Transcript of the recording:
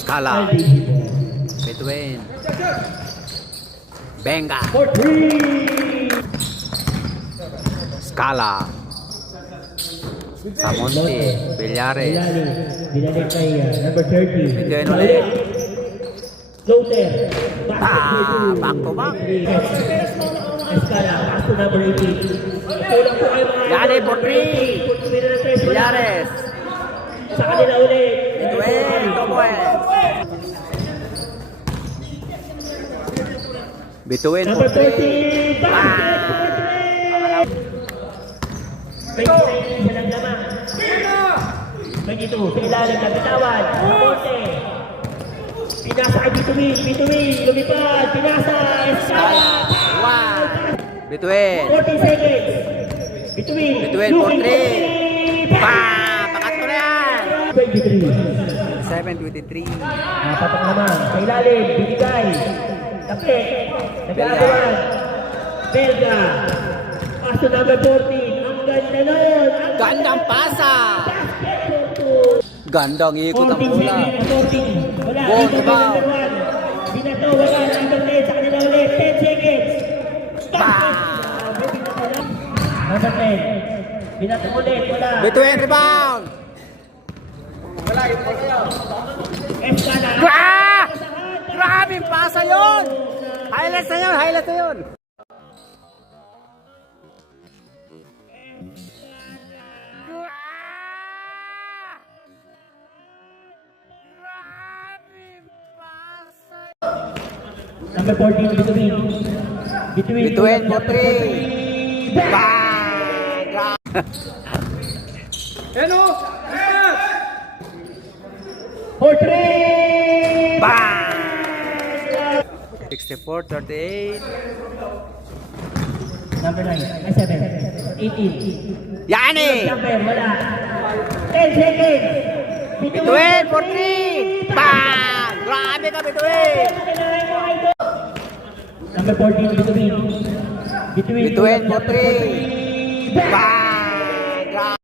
Scala. Between. Benga. Scala. Samonte. Villares. Binalik kay number 30. Bigyan ulit. Floater. Back to back. Escala, pass to number 18. Kulang po kayo mga... Yani for 3. Villares. Sa kanila ulit. Between. Tomoes. Between for Number 3. 30. Basket for 3. 20 siya lang naman. 22. Sa ilalim na bitawan. Monte. Pinasa kay Bituin. Lumipad. Pinasa. Escala. Wow. Between. 40 seconds. Bituin. Between for 3. Pakat ko na yan. 23. 7:23. Patok naman. Sa ilalim. Binigay. Tape. Nag-aagawan. Belga. Paso number 14. Ang ganda nun. Gandang pasa. Gandang ikot ang 14 bola. seconds. 14. Wala. Ball, Dito diba? number 1. Binato. Wala. Number 10. Sa kanila ulit. 10 seconds. Number 10. Binato ulit. Wala. Between rebound. Escala. Grabing pasa yun. Highlights na yun. Number 14. Between for 3. Bang! Hello! For 3. Bang! 64-38. Number 9. Ay, 7. 18. Yani! Number, wala. 10 seconds. Between for 3. Bang! Grabe ka, Between! Number 14, between. Between for 3. Bang!